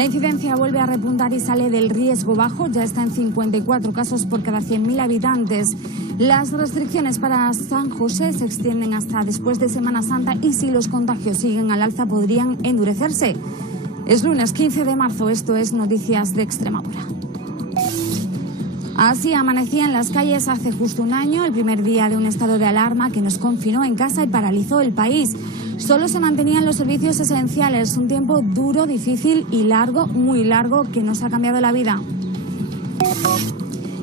La incidencia vuelve a repuntar y sale del riesgo bajo, ya está en 54 casos por cada 100.000 habitantes. Las restricciones para San José se extienden hasta después de Semana Santa y si los contagios siguen al alza podrían endurecerse. Es lunes 15 de marzo, esto es Noticias de Extremadura. Así amanecía en las calles hace justo un año, el primer día de un estado de alarma que nos confinó en casa y paralizó el país. Solo se mantenían los servicios esenciales, un tiempo duro, difícil y largo, muy largo, que nos ha cambiado la vida.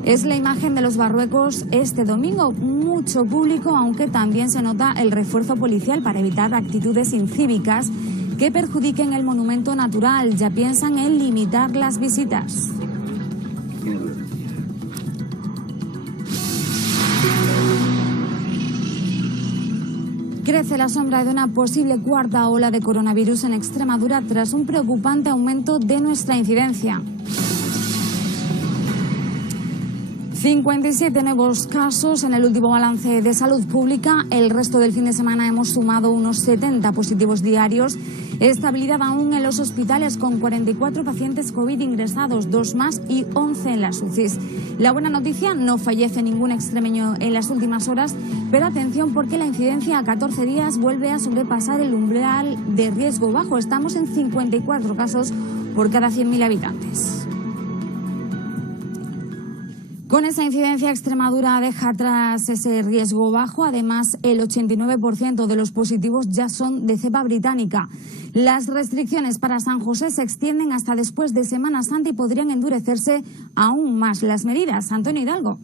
Es la imagen de los Barruecos este domingo, mucho público, aunque también se nota el refuerzo policial para evitar actitudes incívicas que perjudiquen el monumento natural. Ya piensan en limitar las visitas. Crece la sombra de una posible cuarta ola de coronavirus en Extremadura tras un preocupante aumento de nuestra incidencia. 57 nuevos casos en el último balance de salud pública. El resto del fin de semana hemos sumado unos 70 positivos diarios. Estabilidad aún en los hospitales con 44 pacientes COVID ingresados, 2 más y 11 en las UCIs. La buena noticia, no fallece ningún extremeño en las últimas horas, pero atención porque la incidencia a 14 días vuelve a sobrepasar el umbral de riesgo bajo. Estamos en 54 casos por cada 100.000 habitantes. Con esa incidencia, Extremadura deja atrás ese riesgo bajo. Además, el 89% de los positivos ya son de cepa británica. Las restricciones para San José se extienden hasta después de Semana Santa y podrían endurecerse aún más las medidas. Antonio Hidalgo.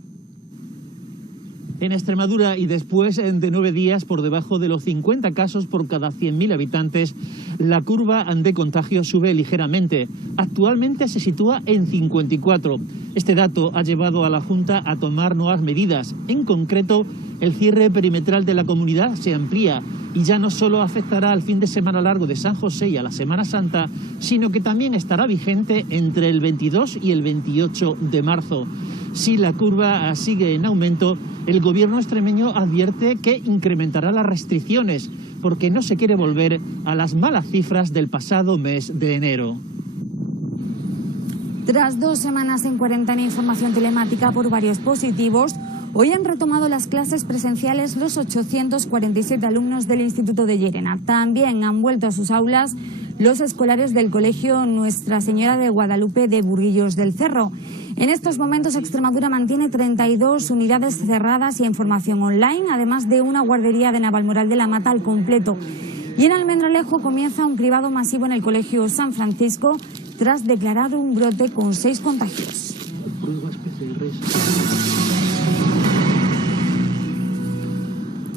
En Extremadura y después de 9 días por debajo de los 50 casos por cada 100.000 habitantes, la curva de contagio sube ligeramente. Actualmente se sitúa en 54. Este dato ha llevado a la Junta a tomar nuevas medidas. En concreto, el cierre perimetral de la comunidad se amplía y ya no solo afectará al fin de semana largo de San José y a la Semana Santa, sino que también estará vigente entre el 22 y el 28 de marzo. Si la curva sigue en aumento, el gobierno extremeño advierte que incrementará las restricciones porque no se quiere volver a las malas cifras del pasado mes de enero. Tras 2 semanas en cuarentena e información telemática por varios positivos, hoy han retomado las clases presenciales los 847 alumnos del Instituto de Llerena. También han vuelto a sus aulas los escolares del Colegio Nuestra Señora de Guadalupe de Burguillos del Cerro. En estos momentos, Extremadura mantiene 32 unidades cerradas y en formación online, además de una guardería de Navalmoral de la Mata al completo. Y en Almendralejo comienza un cribado masivo en el Colegio San Francisco tras declarar un brote con 6 contagios.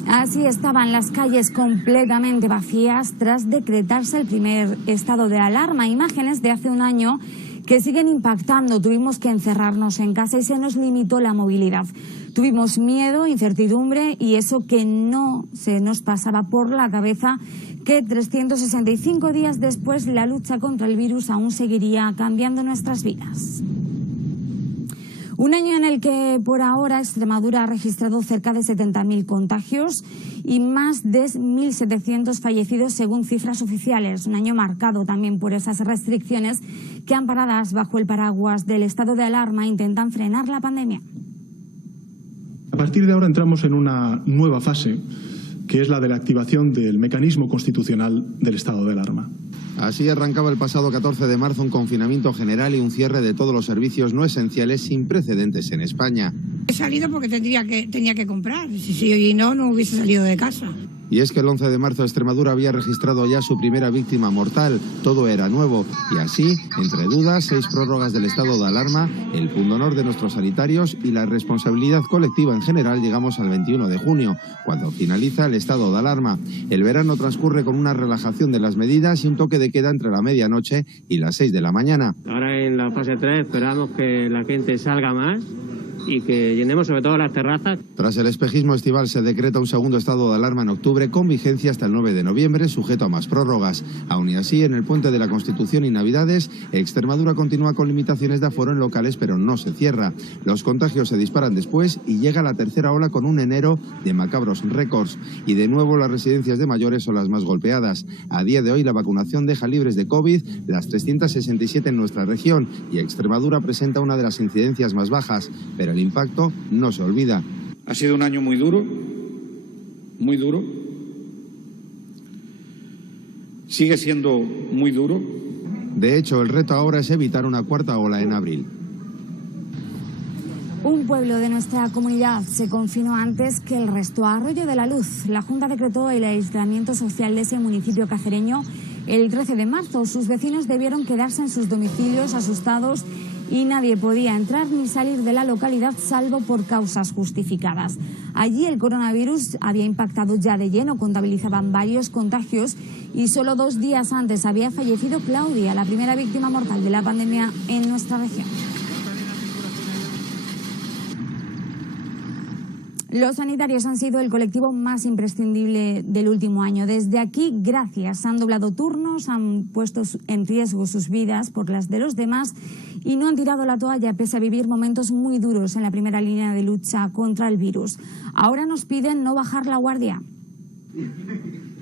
Así estaban las calles completamente vacías tras decretarse el primer estado de alarma. Imágenes de hace un año que siguen impactando. Tuvimos que encerrarnos en casa y se nos limitó la movilidad. Tuvimos miedo, incertidumbre y eso que no se nos pasaba por la cabeza que 365 días después la lucha contra el virus aún seguiría cambiando nuestras vidas. Un año en el que por ahora Extremadura ha registrado cerca de 70.000 contagios y más de 1.700 fallecidos según cifras oficiales. Un año marcado también por esas restricciones que, amparadas bajo el paraguas del estado de alarma, intentan frenar la pandemia. A partir de ahora entramos en una nueva fase, que es la de la activación del mecanismo constitucional del estado de alarma. Así arrancaba el pasado 14 de marzo un confinamiento general y un cierre de todos los servicios no esenciales sin precedentes en España. He salido porque tenía que comprar, si no hubiese salido de casa. Y es que el 11 de marzo Extremadura había registrado ya su primera víctima mortal, todo era nuevo. Y así, entre dudas, 6 prórrogas del estado de alarma, el pundonor de nuestros sanitarios y la responsabilidad colectiva en general, llegamos al 21 de junio, cuando finaliza el estado de alarma. El verano transcurre con una relajación de las medidas y un toque de queda entre la medianoche y las 6 de la mañana. Ahora en la fase 3 esperamos que la gente salga más y que llenemos sobre todo las terrazas. Tras el espejismo estival se decreta un segundo estado de alarma en octubre con vigencia hasta el 9 de noviembre, sujeto a más prórrogas. Aún y así, en el puente de la Constitución y Navidades, Extremadura continúa con limitaciones de aforo en locales, pero no se cierra. Los contagios se disparan después y llega la tercera ola con un enero de macabros récords. Y de nuevo las residencias de mayores son las más golpeadas. A día de hoy la vacunación deja libres de COVID las 367 en nuestra región y Extremadura presenta una de las incidencias más bajas, pero el impacto no se olvida. Ha sido un año muy duro, muy duro. Sigue siendo muy duro. De hecho, el reto ahora es evitar una cuarta ola en abril. Un pueblo de nuestra comunidad se confinó antes que el resto. A Arroyo de la Luz, la Junta decretó el aislamiento social de ese municipio cacereño el 13 de marzo. Sus vecinos debieron quedarse en sus domicilios asustados y nadie podía entrar ni salir de la localidad salvo por causas justificadas. Allí el coronavirus había impactado ya de lleno, contabilizaban varios contagios y solo 2 días antes había fallecido Claudia, la primera víctima mortal de la pandemia en nuestra región. Los sanitarios han sido el colectivo más imprescindible del último año. Desde aquí, gracias. Han doblado turnos, han puesto en riesgo sus vidas por las de los demás y no han tirado la toalla pese a vivir momentos muy duros en la primera línea de lucha contra el virus. Ahora nos piden no bajar la guardia.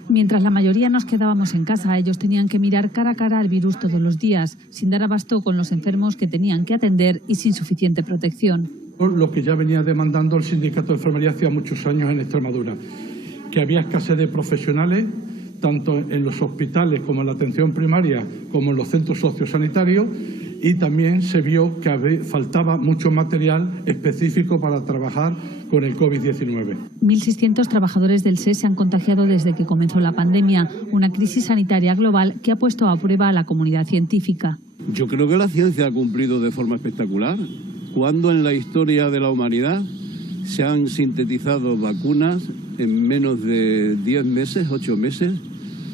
Mientras la mayoría nos quedábamos en casa, ellos tenían que mirar cara a cara al virus todos los días, sin dar abasto con los enfermos que tenían que atender y sin suficiente protección. Lo que ya venía demandando el sindicato de enfermería hacía muchos años en Extremadura, que había escasez de profesionales, tanto en los hospitales como en la atención primaria, como en los centros sociosanitarios, y también se vio que faltaba mucho material específico para trabajar con el COVID-19. 1.600 trabajadores del SES se han contagiado desde que comenzó la pandemia, una crisis sanitaria global que ha puesto a prueba a la comunidad científica. Yo creo que la ciencia ha cumplido de forma espectacular. ¿Cuándo en la historia de la humanidad se han sintetizado vacunas en menos de 10 meses, 8 meses,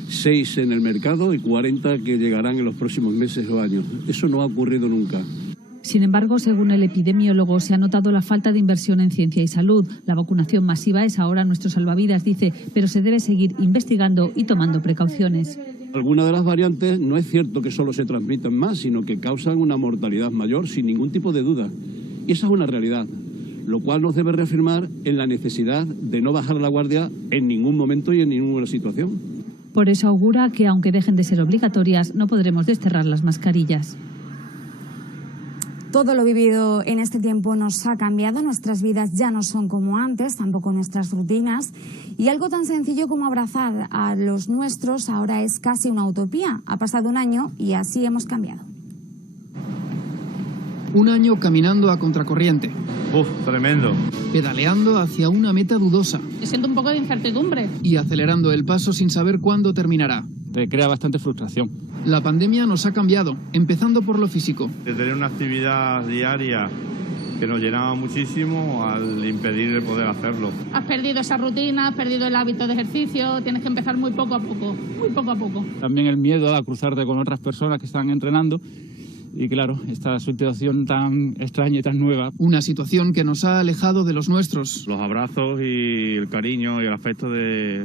6 en el mercado y 40 que llegarán en los próximos meses o años? Eso no ha ocurrido nunca. Sin embargo, según el epidemiólogo, se ha notado la falta de inversión en ciencia y salud. La vacunación masiva es ahora nuestro salvavidas, dice, pero se debe seguir investigando y tomando precauciones. Algunas de las variantes no es cierto que solo se transmitan más, sino que causan una mortalidad mayor, sin ningún tipo de duda. Y esa es una realidad, lo cual nos debe reafirmar en la necesidad de no bajar la guardia en ningún momento y en ninguna situación. Por eso augura que, aunque dejen de ser obligatorias, no podremos desterrar las mascarillas. Todo lo vivido en este tiempo nos ha cambiado, nuestras vidas ya no son como antes, tampoco nuestras rutinas, y algo tan sencillo como abrazar a los nuestros ahora es casi una utopía. Ha pasado un año y así hemos cambiado. Un año caminando a contracorriente. Tremendo. Pedaleando hacia una meta dudosa. Siento un poco de incertidumbre. Y acelerando el paso sin saber cuándo terminará. Te crea bastante frustración. La pandemia nos ha cambiado, empezando por lo físico. De tener una actividad diaria que nos llenaba muchísimo al impedir el poder hacerlo. Has perdido esa rutina, has perdido el hábito de ejercicio, tienes que empezar muy poco a poco, muy poco a poco. También el miedo a cruzarte con otras personas que están entrenando. Y claro, esta situación tan extraña y tan nueva. Una situación que nos ha alejado de los nuestros. Los abrazos y el cariño y el afecto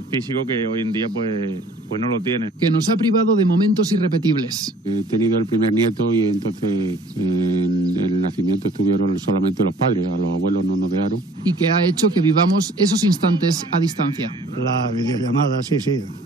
físico que hoy en día pues no lo tienen. Que nos ha privado de momentos irrepetibles. He tenido el primer nieto y entonces en el nacimiento estuvieron solamente los padres, a los abuelos no nos dejaron. Y que ha hecho que vivamos esos instantes a distancia. La videollamada, sí,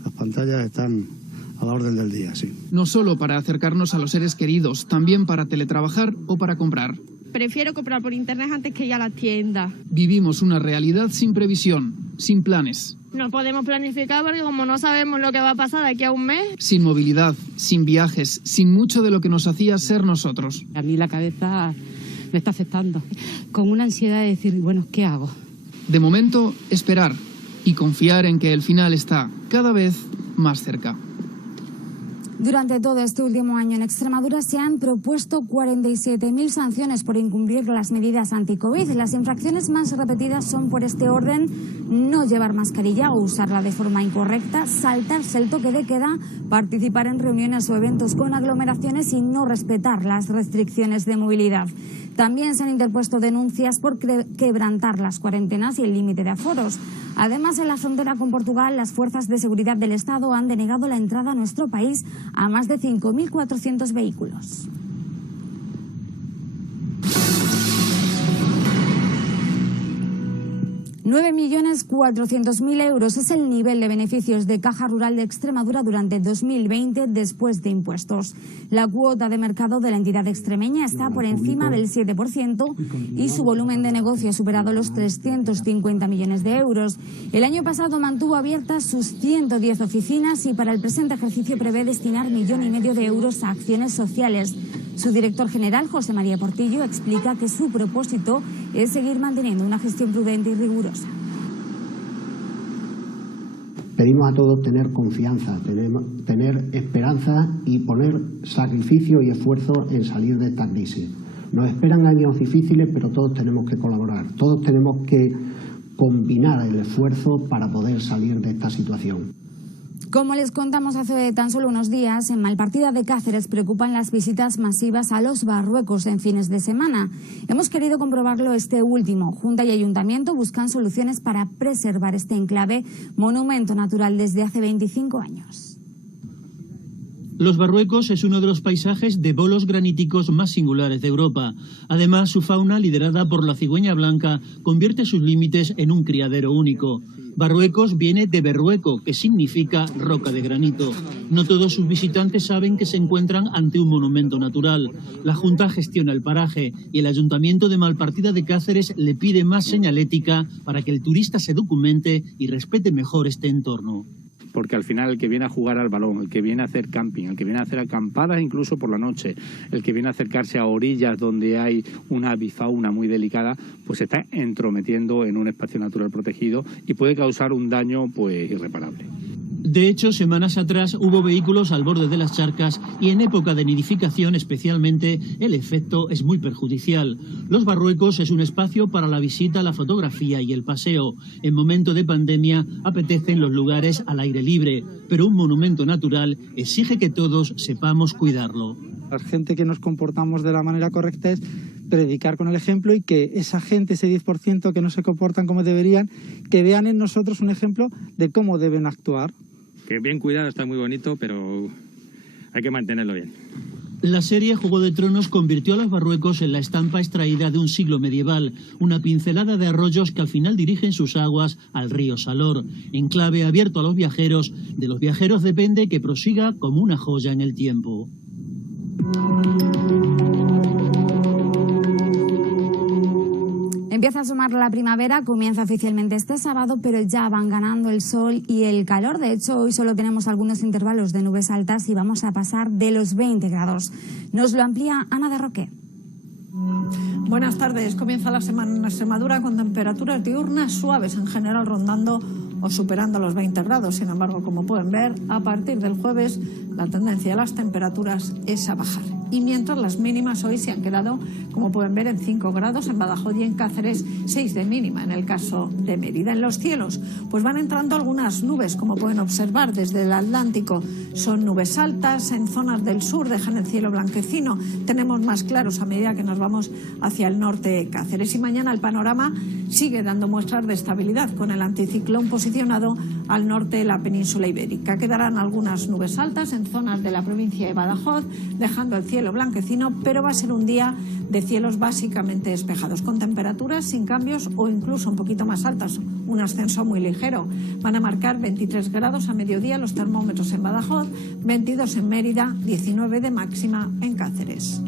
las pantallas están a la orden del día, sí. No solo para acercarnos a los seres queridos, también para teletrabajar o para comprar. Prefiero comprar por internet antes que ir a la tienda. Vivimos una realidad sin previsión, sin planes. No podemos planificar porque como no sabemos lo que va a pasar de aquí a un mes. Sin movilidad, sin viajes, sin mucho de lo que nos hacía ser nosotros. A mí la cabeza me está afectando, con una ansiedad de decir, bueno, ¿qué hago? De momento, esperar y confiar en que el final está cada vez más cerca. Durante todo este último año en Extremadura se han propuesto 47.000 sanciones por incumplir las medidas anti-COVID. Las infracciones más repetidas son por este orden: no llevar mascarilla o usarla de forma incorrecta, saltarse el toque de queda, participar en reuniones o eventos con aglomeraciones y no respetar las restricciones de movilidad. También se han interpuesto denuncias por quebrantar las cuarentenas y el límite de aforos. Además, en la frontera con Portugal, las fuerzas de seguridad del Estado han denegado la entrada a nuestro país a más de 5.400 vehículos. 9.400.000 euros es el nivel de beneficios de Caja Rural de Extremadura durante 2020 después de impuestos. La cuota de mercado de la entidad extremeña está por encima del 7% y su volumen de negocio ha superado los 350 millones de euros. El año pasado mantuvo abiertas sus 110 oficinas y para el presente ejercicio prevé destinar 1,5 millones de euros a acciones sociales. Su director general, José María Portillo, explica que su propósito es seguir manteniendo una gestión prudente y rigurosa. Pedimos a todos tener confianza, tener esperanza y poner sacrificio y esfuerzo en salir de esta crisis. Nos esperan años difíciles, pero todos tenemos que colaborar, todos tenemos que combinar el esfuerzo para poder salir de esta situación. Como les contamos hace tan solo unos días, en Malpartida de Cáceres preocupan las visitas masivas a los Barruecos en fines de semana. Hemos querido comprobarlo este último. Junta y Ayuntamiento buscan soluciones para preservar este enclave, monumento natural desde hace 25 años. Los Barruecos es uno de los paisajes de bolos graníticos más singulares de Europa. Además, su fauna, liderada por la cigüeña blanca, convierte sus límites en un criadero único. Barruecos viene de berrueco, que significa roca de granito. No todos sus visitantes saben que se encuentran ante un monumento natural. La Junta gestiona el paraje y el Ayuntamiento de Malpartida de Cáceres le pide más señalética para que el turista se documente y respete mejor este entorno. Porque al final el que viene a jugar al balón, el que viene a hacer camping, el que viene a hacer acampadas incluso por la noche, el que viene a acercarse a orillas donde hay una avifauna muy delicada, pues se está entrometiendo en un espacio natural protegido y puede causar un daño pues irreparable. De hecho, semanas atrás hubo vehículos al borde de las charcas y en época de nidificación especialmente el efecto es muy perjudicial. Los Barruecos es un espacio para la visita, la fotografía y el paseo. En momento de pandemia apetecen los lugares al aire libre, pero un monumento natural exige que todos sepamos cuidarlo. La gente que nos comportamos de la manera correcta es predicar con el ejemplo y que esa gente, ese 10% que no se comportan como deberían, que vean en nosotros un ejemplo de cómo deben actuar. Que bien cuidado está muy bonito, pero hay que mantenerlo bien. La serie Juego de Tronos convirtió a los Barruecos en la estampa extraída de un siglo medieval, una pincelada de arroyos que al final dirigen sus aguas al río Salor, enclave abierto a los viajeros. De los viajeros depende que prosiga como una joya en el tiempo. Empieza a asomar la primavera, comienza oficialmente este sábado, pero ya van ganando el sol y el calor. De hecho, hoy solo tenemos algunos intervalos de nubes altas y vamos a pasar de los 20 grados. Nos lo amplía Ana de Roque. Buenas tardes. Comienza la semana en Extremadura con temperaturas diurnas suaves, en general rondando o superando los 20 grados. Sin embargo, como pueden ver, a partir del jueves la tendencia de las temperaturas es a bajar. Y mientras las mínimas hoy se han quedado, como pueden ver, en 5 grados en Badajoz y en Cáceres, 6 de mínima en el caso de Mérida. En los cielos, pues van entrando algunas nubes, como pueden observar desde el Atlántico. Son nubes altas, en zonas del sur dejan el cielo blanquecino. Tenemos más claros a medida que nos vamos hacia el norte de Cáceres. Y mañana el panorama sigue dando muestras de estabilidad, con el anticiclón posicionado al norte de la península ibérica. Quedarán algunas nubes altas en zonas de la provincia de Badajoz, dejando el cielo blanquecino, pero va a ser un día de cielos básicamente despejados, con temperaturas sin cambios o incluso un poquito más altas, un ascenso muy ligero. Van a marcar 23 grados a mediodía los termómetros en Badajoz, 22 en Mérida, 19 de máxima en Cáceres.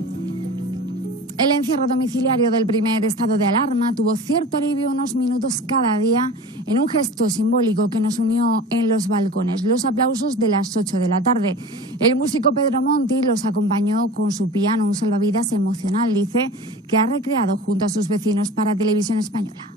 El encierro domiciliario del primer estado de alarma tuvo cierto alivio unos minutos cada día en un gesto simbólico que nos unió en los balcones, los aplausos de las 8 de la tarde. El músico Pedro Monti los acompañó con su piano, un salvavidas emocional, dice, que ha recreado junto a sus vecinos para Televisión Española.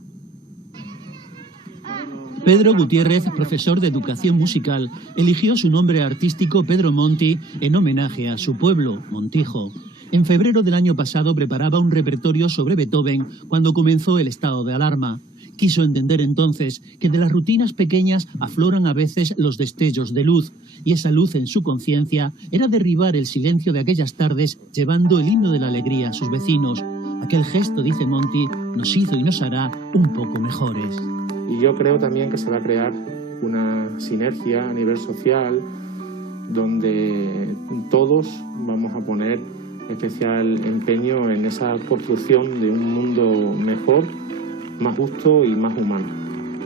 Pedro Gutiérrez, profesor de educación musical, eligió su nombre artístico Pedro Monti en homenaje a su pueblo, Montijo. En febrero del año pasado preparaba un repertorio sobre Beethoven cuando comenzó el estado de alarma. Quiso entender entonces que de las rutinas pequeñas afloran a veces los destellos de luz, y esa luz en su conciencia era derribar el silencio de aquellas tardes llevando el himno de la alegría a sus vecinos. Aquel gesto, dice Monti, nos hizo y nos hará un poco mejores. Y yo creo también que se va a crear una sinergia a nivel social donde todos vamos a poner especial empeño en esa construcción de un mundo mejor, más justo y más humano.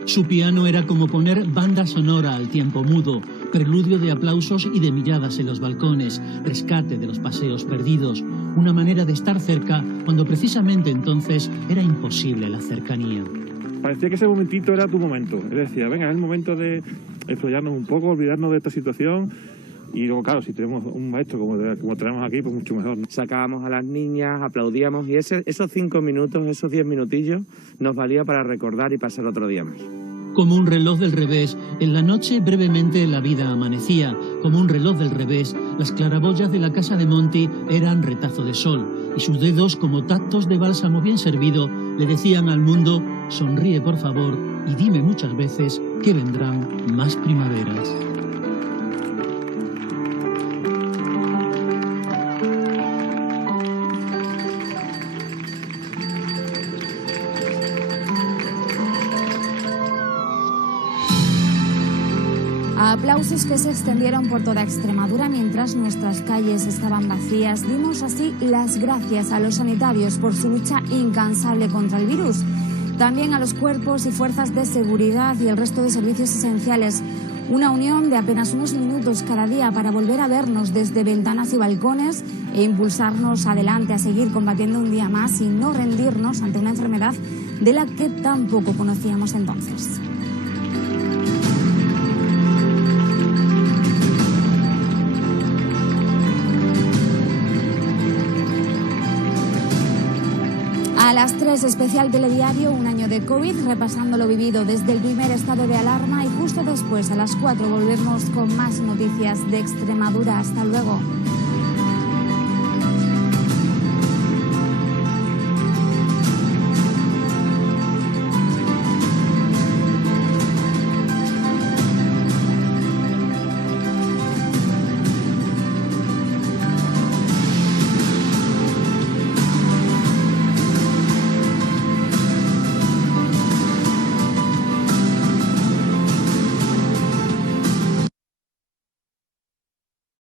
Su piano era como poner banda sonora al tiempo mudo, preludio de aplausos y de miradas en los balcones, rescate de los paseos perdidos, una manera de estar cerca cuando precisamente entonces era imposible la cercanía. Parecía que ese momentito era tu momento, es decir, venga, es el momento de explayarnos un poco, olvidarnos de esta situación. Y luego, claro, si tenemos un maestro como tenemos aquí, pues mucho mejor, ¿no? Sacábamos a las niñas, aplaudíamos y esos 5 minutos, esos 10 minutillos nos valía para recordar y pasar otro día más. Como un reloj del revés, en la noche brevemente la vida amanecía. Como un reloj del revés, las claraboyas de la casa de Monti eran retazo de sol y sus dedos, como tactos de bálsamo bien servido, le decían al mundo: sonríe por favor y dime muchas veces que vendrán más primaveras. Aplausos que se extendieron por toda Extremadura mientras nuestras calles estaban vacías. Dimos así las gracias a los sanitarios por su lucha incansable contra el virus. También a los cuerpos y fuerzas de seguridad y el resto de servicios esenciales. Una unión de apenas unos minutos cada día para volver a vernos desde ventanas y balcones e impulsarnos adelante a seguir combatiendo un día más y no rendirnos ante una enfermedad de la que tampoco conocíamos entonces. A las 3, especial telediario, un año de COVID, repasando lo vivido desde el primer estado de alarma, y justo después, a las 4, volvemos con más noticias de Extremadura. Hasta luego.